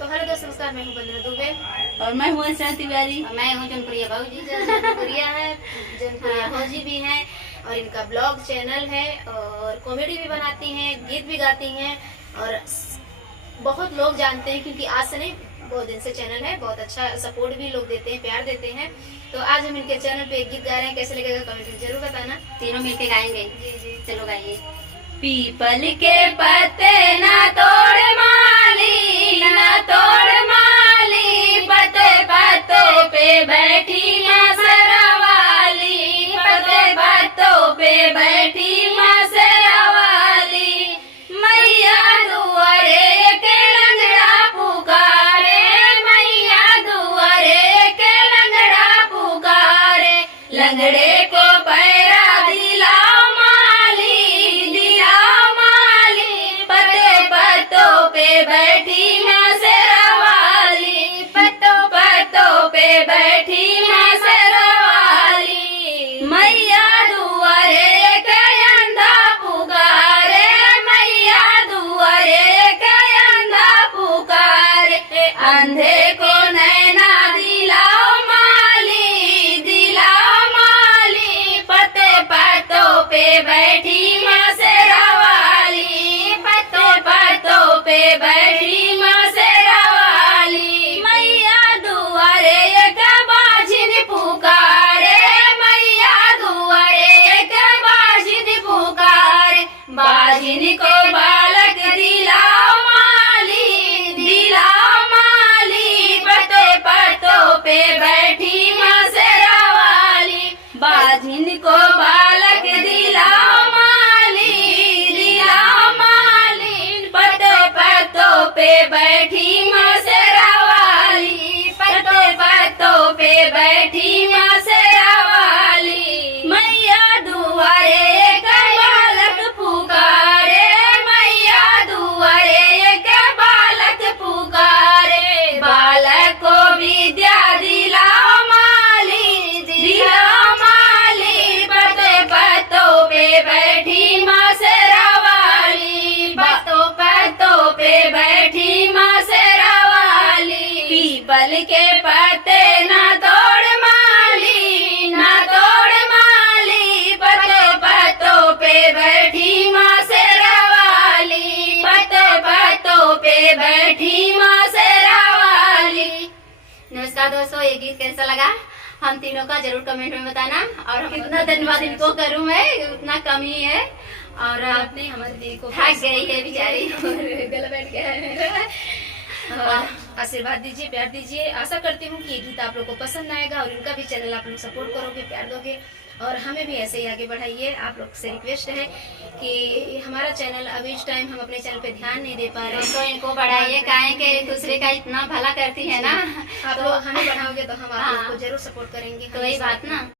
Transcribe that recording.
तो हेलो दोस्तों, नमस्कार। मैं हूँ वंदना दुबे और मैं हूँ अर्चना तिवारी। मैं हूँ जनप्रिया भाऊजी। जनप्रिया है, जनप्रिया भौजी भी हैं और इनका ब्लॉग चैनल है और कॉमेडी भी बनाती हैं, गीत भी गाती हैं और बहुत लोग जानते हैं क्योंकि आज से नहीं, बहुत दिन से चैनल है। बहुत अच्छा सपोर्ट भी लोग देते हैं, प्यार देते हैं। तो आज हम इनके चैनल पे एक गीत गा रहे हैं, कैसे लगेगा कमेंट में जरूर बताना। तीनों मिलके गाएंगे। जी जी, चलो गाइए। पीपल के पत्ते ना तोड़ माली, ना तोड़ माली, पत्ते पत्तों पे बैठी माँ सरवाली, पत्ते पत्तों पे बैठी माँ सरवाली, मैया दुआरे के लंगड़ा पुकारे, मैया दुआरे के लंगड़ा पुकारे, लंगड़े को पैरा दिलाओ माली, दिलाओ माली, पत्ते पत्तों पे बैठी माँ शेरावाली, पत्तों पत्तों पे बैठी माँ शेरावाली, मैया दुआरे के अंधा पुकारे, मैया दुआरे के अंधा पुकारे, अंधे को नैना दिलाओ माली, दिलाओ माली, पत्ते पत्तों पे बैठी माँ शेरावाली, पत्ते पत्तों पे बैठी माँ शेरावाली, मैया दुआरे एक बाजिन पुकारे, मैया दुआरे एक बाजिन पुकारे, बाजिन को बालक दिलाओ माली, दिलाओ माली, पत्ते पत्तों पे बैठी माँ शेरावाली, बाजिन को बालक दिलाओ माली, दिलाओ माली, पत्ते पत्तों पे बैठी माँ शेरावाली, पत्ते पत्तों पे बैठी माँ शेरावाली, मैया दुआरे एक बालक पुकारे, मैया दुआरे एक बालक पुकारे, बालक को विद्या दिलाओ माली, दिलाओ माली, पत्ते पत्तों पे बैठी माँ शेरावाली, पत्तों पत्तों पे बैठी माँ शेरावाली, पीपल के पत्ते ना तोड़ माली, ना तोड़ माली, पत्ते पत्तों पे बैठी माँ शेरावाली, पत्ते पत्तों पे बैठी माँ शेरावाली। नमस्कार दोस्तों, ये गीत कैसा लगा हम तीनों का जरूर कमेंट में बताना। और कितना धन्यवाद इनको करूं मैं, उतना कम ही है। और आपने हमारे दी को थक गई है बेचारी। गला बैठ गया है मेरा। और आशीर्वाद दीजिए, प्यार दीजिए। आशा करती हूँ कि ये गीत आप लोग को पसंद आएगा और इनका भी चैनल आप लोग सपोर्ट करोगे, प्यार दोगे और हमें भी ऐसे ही आगे बढ़ाइए। आप लोग से रिक्वेस्ट है कि हमारा चैनल अभी इस टाइम हम अपने चैनल पे ध्यान नहीं दे पा रहे हैं, तो इनको बढ़ाइए, काहे के एक दूसरे का इतना भला करती है ना। आप लोग हमें बढ़ाओगे तो हम आप लोग को जरूर सपोर्ट करेंगे। तो वही बात ना।